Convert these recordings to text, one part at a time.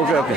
Okay okay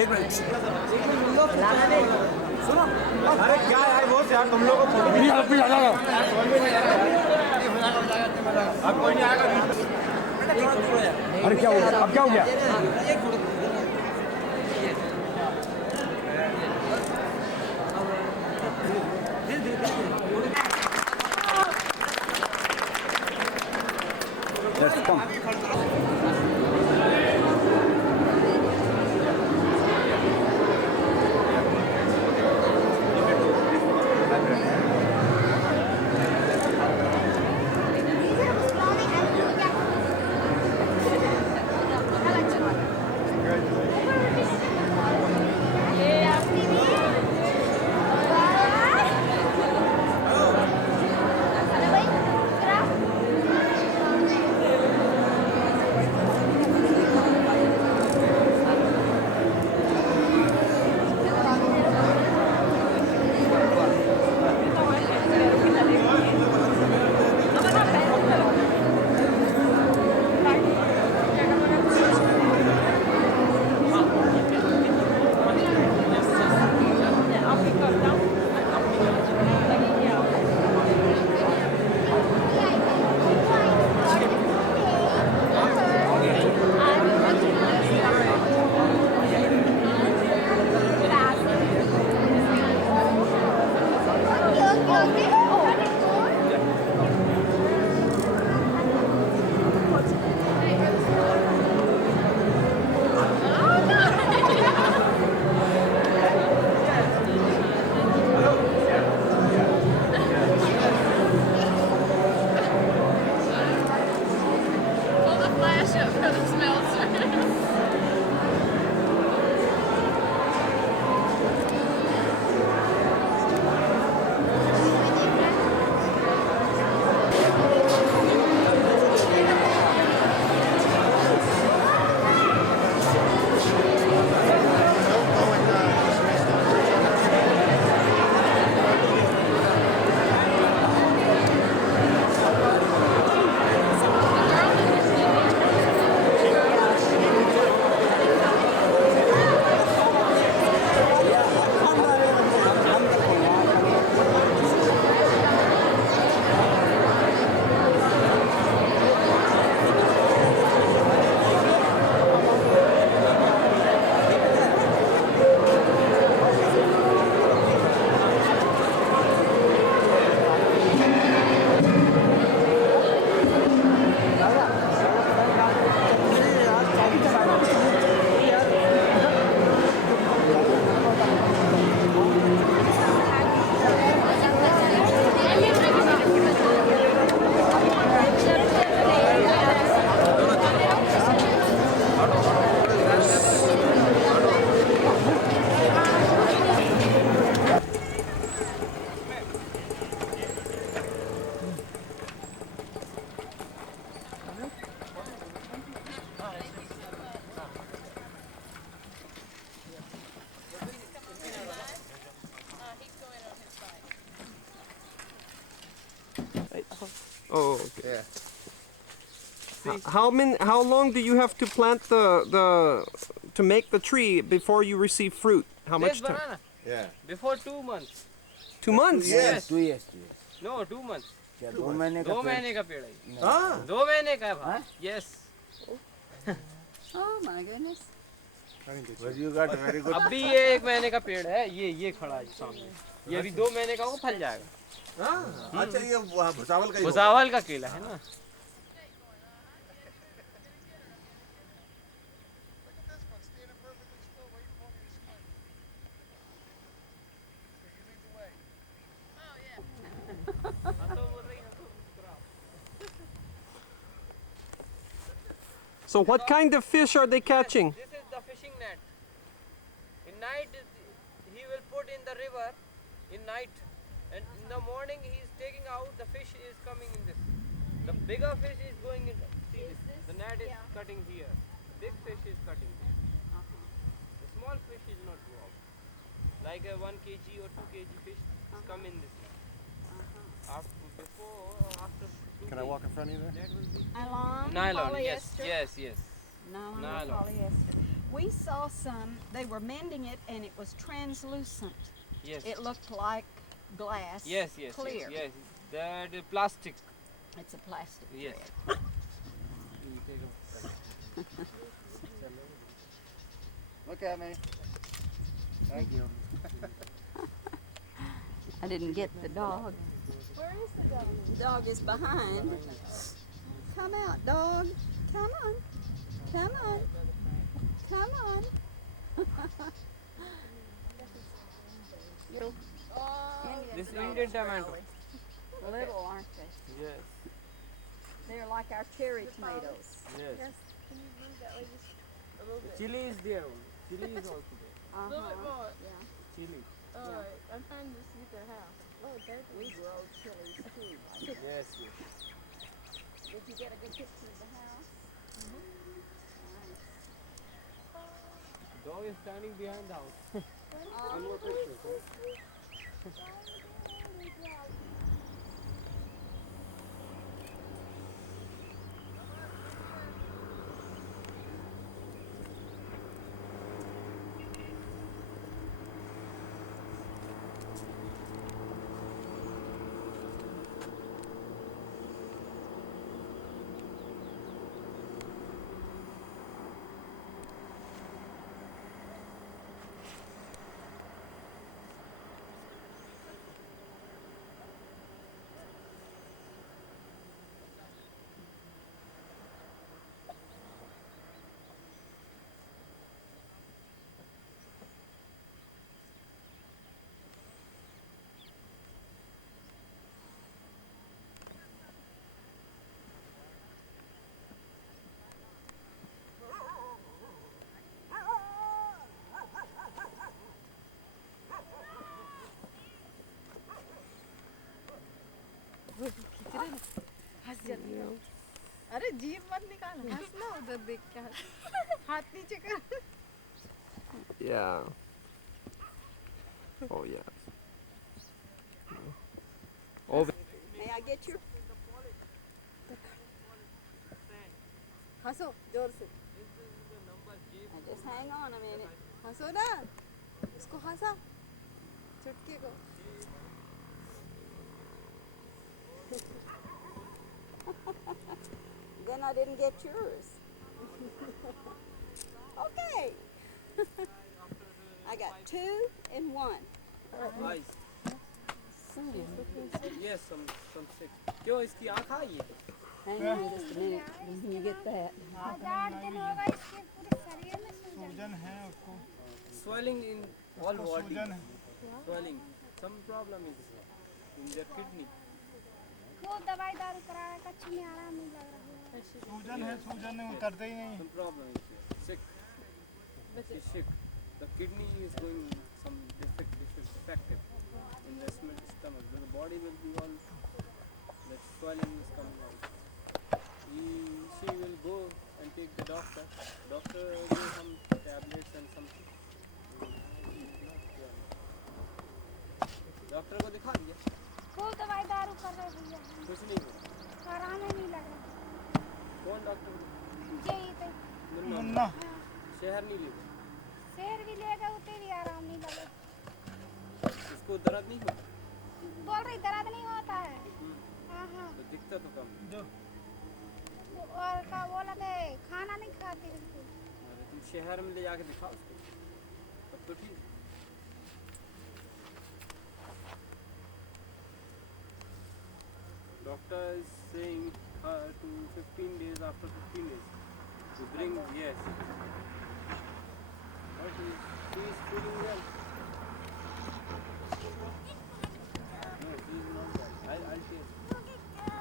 एक minute सुनो अरे क्या है वो यार तुम लोगों को नहीं अब भी आना अब कोई नहीं आएगा अरे क्या हो गया अब क्या हो गया Let's come. Oh, okay. Yeah. How long do you have to plant to make the tree before you receive fruit? How much time? Banana. Yeah. Before 2 months. 2 months? Yes. 2 years. No, 2 months. क्या 2 महीने का 2 पेड़? महीने का पेड़ है ये। हाँ 2 महीने का है भाई। हाँ? Yes. Oh my goodness. Well, you got very good. अभी ये 1 महीने का पेड़ है, ये खड़ा है सामने, ये अभी 2 महीने का होगा, फल जाएगा। हाँ, अच्छा ये भुसावल का ही होगा। भुसावल का केला है ना। So what kind of fish are they catching? This is the fishing net. In night he will put in the river in night, and in the morning he is taking out, the fish is coming in this. The bigger fish is going in. See this? The net is cutting here. Big fish is cutting there. The small fish is not go out. Like a 1 kg or 2 kg fish is come in this net. Before or after 2 Can I walk in front of you there? Net will be Nylon, nylon. Yes, polyester. yes. Nylon, Nylon. polyester. We saw some, they were mending it and it was translucent. Yes. It looked like glass. Yes. Clear. Yes. The plastic. It's a plastic Yes. thread. You take a- Look at me. Thank you. I didn't get the dog. Where is the dog? The dog is behind. Come out, dog. Come on. Come on. Come on. This Indian tomato. Little, aren't they? Yes. They're like our cherry tomatoes. Yes. Can you move that way just a little bit? Chili is there. Chili is also there. A little bit more. Yeah. Chili. Alright, I'm trying to see their house. Oh, there's We grow chilies too. Yes. Did you get a good picture of the house? Nice. Dog is standing behind the house. अरे जीभ मत निकाल, हंसना उधर देख के। हाथ नीचे कर। Yeah. Oh yeah. Oh, May I get your? हंसो जोर से। Just hang on a minute. हंसो ना। उसको हंसा। चुटकी को। Then I didn't get yours. Okay. I got 2 and 1. Eyes. Yes, some sick. क्यों इसकी आँख आई है? Hang on just a minute when you get that. 1000 दिन होगा इसके पूरे शरीर में सूजन है उसको। Swelling in all body. Swelling. Some problem is in their kidney. खूब दवाई दारू कराया, कच्छ में आराम नहीं लग रहा है। सूजन है, सूजन नहीं उतरते ही नहीं। Some problem is there. Sick. She's sick. The kidney is going some defective in the stomach. The body will be all, the swelling is coming out. She will go and take the doctor. Doctor will give some tablets and something. Doctor को दिखा दिया, खूब दवाई दारू कर रहे भैया, कुछ नहीं हुआ। आराम ही नहीं लग रहा। कौन डॉक्टर? यही तो मुन्ना शहर नहीं ले गए। शेर भी ले गए, उते भी आराम नहीं लगा। इसको दर्द नहीं होता? बोल रही दर्द नहीं होता है। हाँ हाँ। तो दिखता तो कम। और क्या बोला थे, खाना नहीं खाती बिल्कुल। अरे तुम शहर में ले जाके दिखाओ उसको, तब तो ठीक। Doctor is saying her to 15 days, after 15 days to bring, yes. But she is feeling well. No, she is not well. I'll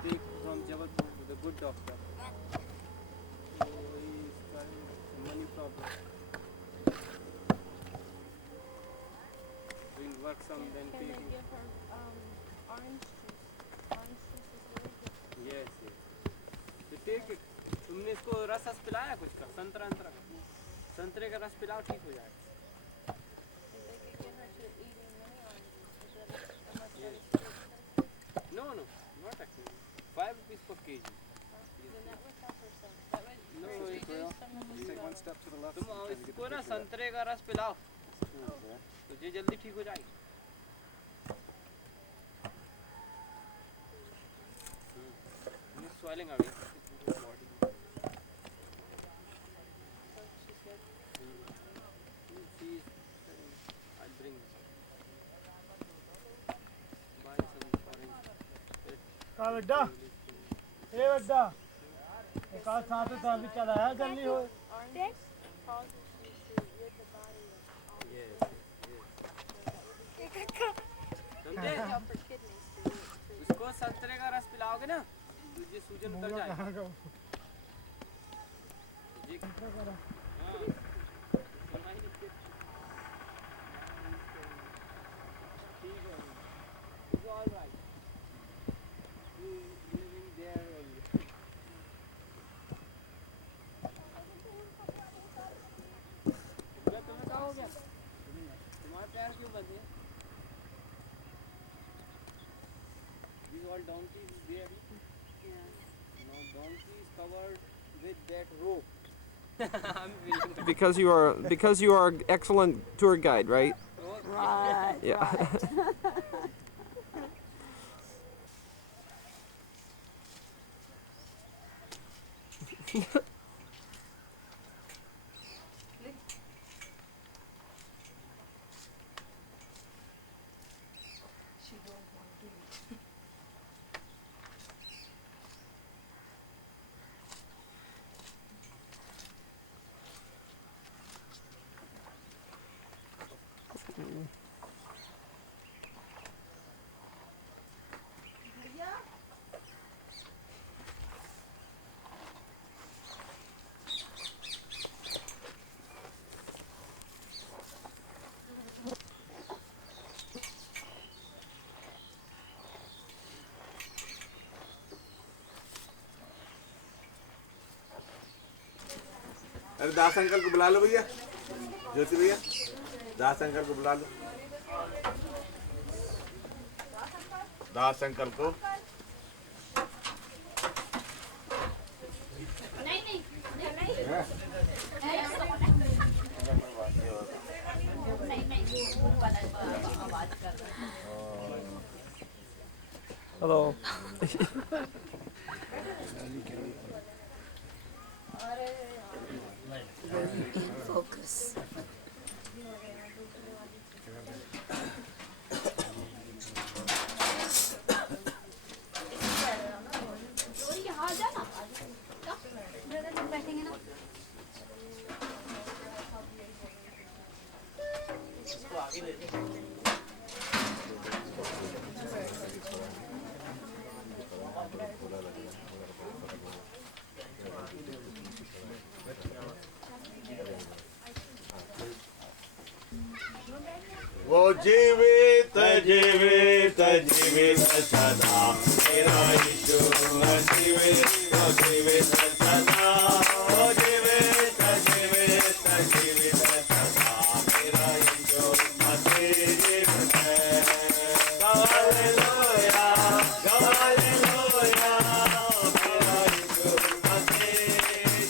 take from Jabalpur to the good doctor. So he is trying money problem. Doing work some, then Can they taking. give her orange juice? Orange juice is very good. Yes, yes. So take it. तुमने इसको रस पिलाया कुछ का? संतरा संतरे का रस पिलाओ, ठीक हो जाएगा। And they could get her to eating many oranges. Unless Yes. that No, not actually. 5 rupees per kg. then that would help her some. That would No, reduce it's some of the Take one swelling. step to the left. तुम इसको ना संतरे का रस पिलाओ, तो ये जल्दी ठीक हो जाएगी। Swelling आ गई body. So she's good. I'll bring buy some orange. का बेटा ए बेटा एक आध साथ तो अभी चलाया जल्दी हो Oranges causes you to rid the body of all Yes, the समझे? help her kidneys to उसको संतरे का रस पिलाओगे ना, तो ये सूजन उतर जाएगा। कहाँ का ये हाँ, सुना ही नहीं कुछ। ठीक है, it's all right. You living there only. तुम्हें क्या हो गया? तुम्हारे पैर क्यों बंधे? These all donkeys there. No, donkey is covered with that rope. I'm feeling Because you are excellent tour guide, right? Right. Yeah. अरे दास अंकल को बुला लो भैया, ज्योति भैया, दास अंकल को बुला लो। दास अंकल को Hello. Focus. बैठेंगे ना वो जीवित जीवित जीवित सदा मेरा यीशु जीवित जीवित सदा वो जीवित जीवित जीवित सदा मेरा यीशु मसीह जीवित है। हालेलुया हालेलुया मेरा यीशु मसीह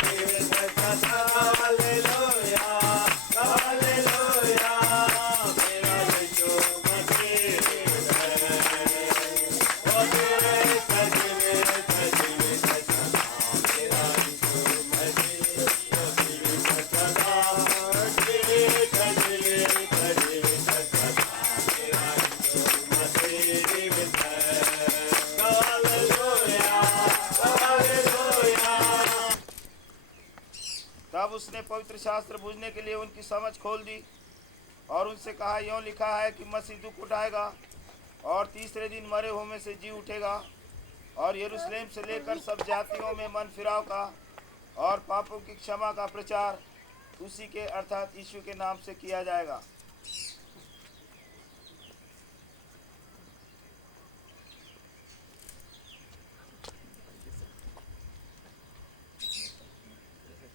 जीवित सदा हालेलुया हालेलुया मेरा तब उसने पवित्र शास्त्र बूझने के लिए उनकी समझ खोल दी और उनसे कहा, यों लिखा है कि मसीह दुख उठाएगा और तीसरे दिन मरे हुए में से जी उठेगा और यरूशलेम से लेकर सब जातियों में मन फिराव का और पापों की क्षमा का प्रचार उसी के अर्थात यीशु के नाम से किया जाएगा।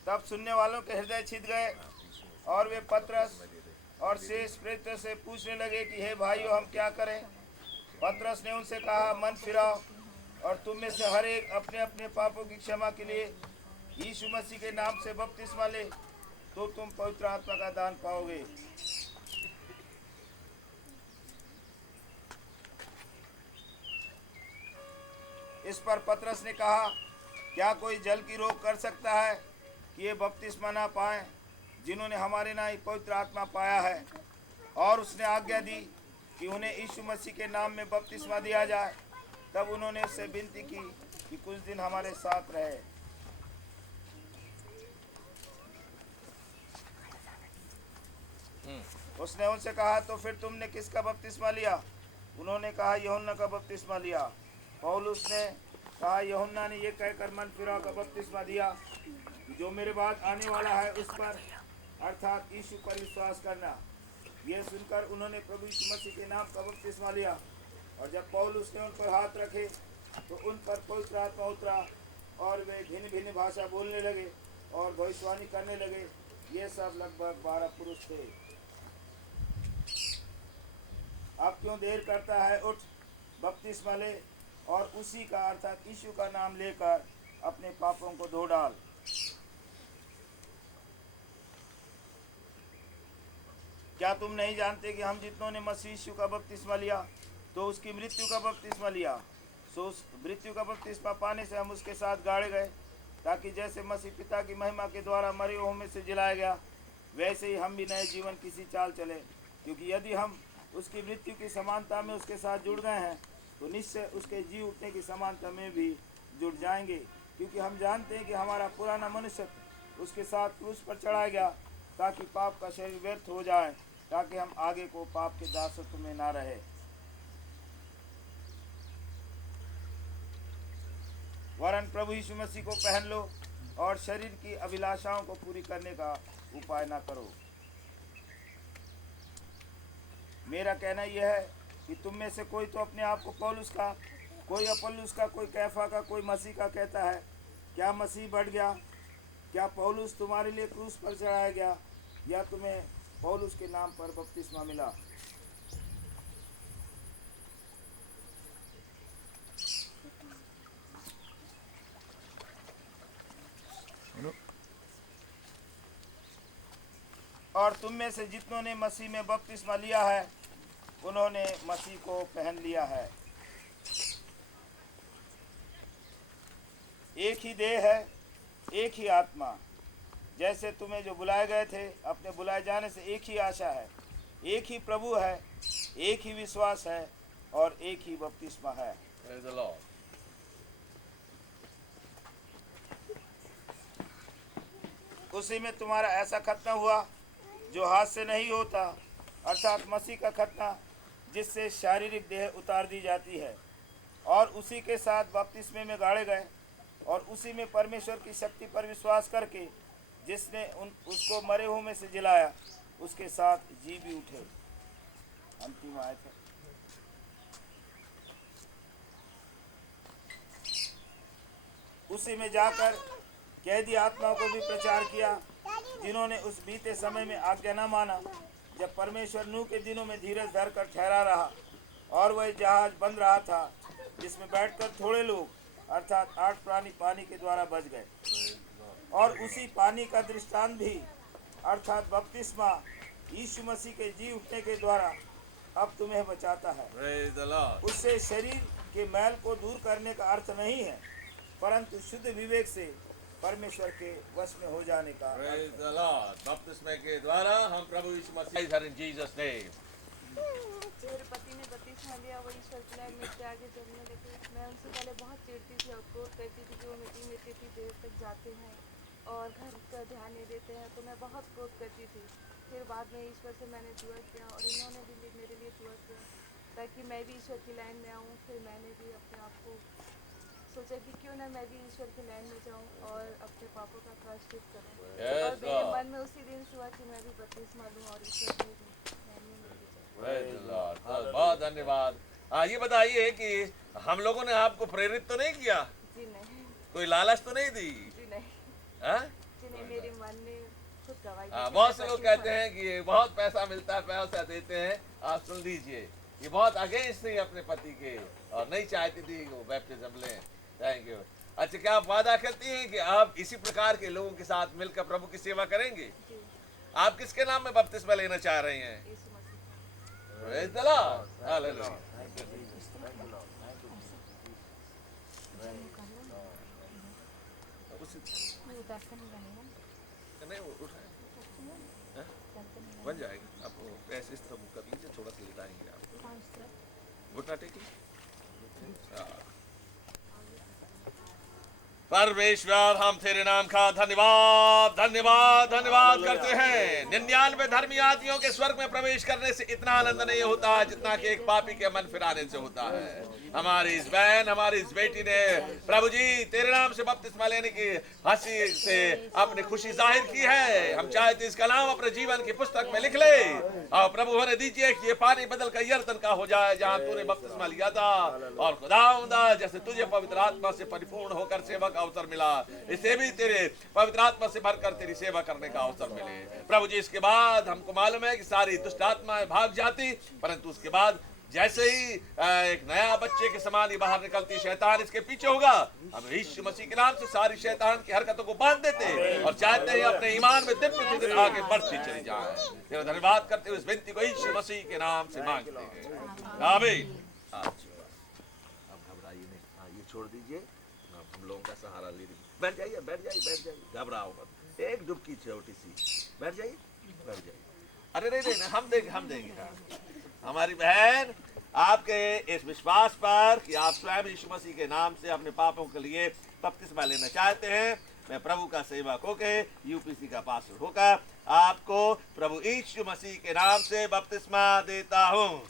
तब सुनने वालों के हृदय छिद गए और वे पतरस और शेष प्रेरितों से पूछने लगे कि हे भाइयों, हम क्या करें? पतरस ने उनसे कहा, मन फिराओ और तुम में से हर एक अपने अपने पापों की क्षमा के लिए यीशु मसीह के नाम से बपतिस्मा ले, तो तुम पवित्र आत्मा का दान पाओगे। इस पर पतरस ने कहा, क्या कोई जल की रोक कर सकता है कि ये बपतिस्मा ना पाएं जिन्होंने हमारे नाम पवित्र आत्मा पाया है? और उसने आज्ञा दी कि उन्हें यीशु मसीह के नाम में बपतिस्मा दिया जाए। तब उन्होंने उससे विनती की कि कुछ दिन हमारे साथ रहे। उसने उनसे कहा, तो फिर तुमने किसका बपतिस्मा लिया? उन्होंने कहा, यूहन्ना का बपतिस्मा लिया। पौलुस ने कहा, यूहन्ना ने ये कहकर मन फिराव का बपतिस्मा दिया, जो मेरे बाद आने वाला है उस पर अर्थात यीशु पर विश्वास करना। यह सुनकर उन्होंने प्रभु यीशु मसीह के नाम का बपतिस्मा लिया। और जब पौलुस ने उन पर हाथ रखे तो उन पर पवित्र आत्मा उतरा और वे भिन्न भिन्न भाषा बोलने लगे और भविष्यवाणी करने लगे। ये सब लगभग 12 पुरुष थे। अब क्यों देर करता है? उठ, बपतिस्मा ले और उसी का अर्थात यीशु का नाम लेकर अपने पापों को धो डाल। क्या तुम नहीं जानते कि हम जितनों ने मसीह यीशु का बपतिस्मा लिया तो उसकी मृत्यु का बपतिस्मा लिया? सो उस मृत्यु का बपतिस्मा पाने से हम उसके साथ गाड़े गए, ताकि जैसे मसीह पिता की महिमा के द्वारा मरे हुओं में से जिलाया गया, वैसे ही हम भी नए जीवन किसी चाल चले। क्योंकि यदि हम उसकी मृत्यु की समानता में उसके साथ जुड़ गए हैं तो निश्चय उसके जी उठने की समानता में भी जुड़ जाएंगे। क्योंकि हम जानते हैं कि हमारा पुराना मनुष्य उसके साथ क्रूस पर चढ़ाया गया, ताकि पाप का शरीर व्यर्थ हो जाए, ताकि हम आगे को पाप के दासत्व में ना रहे। वरन प्रभु यीशु मसीह को पहन लो और शरीर की अभिलाषाओं को पूरी करने का उपाय ना करो। मेरा कहना यह है कि तुम में से कोई तो अपने आप को पौलुस का, कोई अपुल्लोस का, कोई कैफा का, कोई मसीह का कहता है। क्या मसीह बढ़ गया? क्या पौलुस तुम्हारे लिए क्रूस पर चढ़ाया गया, या तुम्हें पौलुस के नाम पर बपतिस्मा मिला? और तुम में से जितनों ने मसीह में बपतिस्मा लिया है उन्होंने मसीह को पहन लिया है। एक ही देह है, एक ही आत्मा। जैसे तुम्हें जो बुलाए गए थे, अपने बुलाए जाने से एक ही आशा है, एक ही प्रभु है, एक ही विश्वास है और एक ही बपतिस्मा है। Praise the Lord. उसी में तुम्हारा ऐसा खतना हुआ जो हाथ से नहीं होता, अर्थात मसीह का खतना, जिससे शारीरिक देह उतार दी जाती है, और उसी के साथ बपतिस्मे में गाड़े गए और उसी में परमेश्वर की शक्ति पर विश्वास करके जिसने उसको मरे हुए में से जिलाया, उसके साथ जी भी उठे। अंतिम आयत है। उसी में जाकर कैदी आत्माओं को भी प्रचार किया, जिन्होंने उस बीते समय में आज्ञा न माना, जब परमेश्वर नूह के दिनों में धीरज धर कर ठहरा रहा और वह जहाज बन रहा था, जिसमें बैठकर थोड़े लोग अर्थात 8 प्राणी पानी के द्वारा बच गए। और उसी पानी का दृष्टांत भी अर्थात बपतिस्मा यीशु मसीह के जी उठने के द्वारा अब तुम्हें बचाता है। Praise the Lord. उससे शरीर के मैल को दूर करने का अर्थ नहीं है, परंतु शुद्ध विवेक से परमेश्वर के वश में हो जाने का। Praise the Lord. बपतिस्मे के द्वारा हम प्रभु यीशु मसीह are in Jesus name. मेरे पति ने बपतिस्मा लिया, वो ईश्वर के लिए मिट्टी आगे जलने लगे। मैं उनसे पहले बहुत चिढ़ती थी, अफसोस करती थी कि वो मिट्टी में इतनी देर तक जाते हैं और घर का ध्यान नहीं देते हैं, तो मैं बहुत क्रोध करती थी। फिर बाद में ईश्वर से मैंने दुआ किया और इन्होंने भी मेरे लिए दुआ किया ताकि मैं भी ईश्वर की लाइन में आऊँ। फिर मैंने भी अपने आप को सोचा कि क्यों ना मैं भी ईश्वर की लाइन में जाऊँ और अपने पापों का प्रायश्चित करूँ। और मेरे मन में उसी दिन से हुआ कि मैं भी बपतिस्मा लूँ और ईश्वर की लाइन में लेके जाऊँ। Praise the Lord. बहुत धन्यवाद। ये बताइए कि हम लोगों ने आपको प्रेरित तो नहीं किया, जी नहीं, कोई लालच तो नहीं दी? जी नहीं, हाँ? जी नहीं, मेरे मन ने खुद गवाही दी। बहुत से लोग कहते हैं कि ये बहुत पैसा मिलता है, पैसा देते हैं। आप सुन लीजिए, ये बहुत अगेंस्ट थी अपने पति के और नहीं चाहती थी वो बैप्टिज्म लें। Thank you. अच्छा, क्या आप वादा करती हैं कि आप इसी प्रकार के लोगों के साथ मिलकर प्रभु की सेवा करेंगे? जी, आप किसके नाम में बपतिस्मा लेना चाह रही हैं? यीशु मसीह। Praise the Lord. Hallelujah. नहीं, वो उठाएं। हाँ? बन जाएगी। आप वो ऐसे इस तरह मुँह कर लीजिए, थोड़ा सा लेटाएंगे आप। घुटना टेकिए। परमेश्वर, हम तेरे नाम का धन्यवाद धन्यवाद धन्यवाद करते हैं। 99 धर्मी आदमियों के स्वर्ग में प्रवेश करने से इतना आनंद नहीं होता जितना कि एक पापी के मन फिराने से होता है। हमारी इस बहन, हमारी इस बेटी ने प्रभु जी तेरे नाम से बपतिस्मा लेने की हंसी से अपनी खुशी जाहिर की है। हम चाहते इसका नाम अपने जीवन की पुस्तक में लिख ले और प्रभु होने दीजिए कि ये पानी बदल कर यर्दन का हो जाए जहाँ तूने बपतिस्मा लिया था। और खुदावंदा, जैसे तुझे पवित्र आत्मा से परिपूर्ण होकर सेवा का अवसर मिला, इसे भी तेरे पवित्र आत्मा से भरकर तेरी सेवा करने का अवसर मिले। प्रभु जी, इसके बाद हमको मालूम है कि सारी दुष्ट आत्माएं भाग जाती, परंतु उसके बाद जैसे ही एक नया बच्चे के समान ही बाहर निकलती, शैतान इसके पीछे होगा। हम यीशु मसीह के नाम से सारी शैतान की हरकतों को बांध देते और चाहते हैं अपने ईमान में दिन प्रतिदिन आगे बढ़ती चली जाए। तेरा धन्यवाद करते हुए इस विनती को यीशु मसीह के नाम से मांगते हैं, आमीन। अब घबराइए नहीं, ये छोड़ दीजिए, हम लोगों का सहारा ले लीजिए। बैठ जाइए, बैठ जाइए, बैठ जाइए, घबराओ मत। एक डुबकी छोटी सी, बैठ जाइए, बैठ जाइए। अरे नहीं नहीं, हम देंगे। हमारी बहन, आपके इस विश्वास पर कि आप स्वयं यीशु मसीह के नाम से अपने पापों के लिए बपतिस्मा लेना चाहते हैं, मैं प्रभु का सेवक होकर, यूपीसी का पास्टर होकर आपको प्रभु यीशु मसीह के नाम से बपतिस्मा देता हूँ।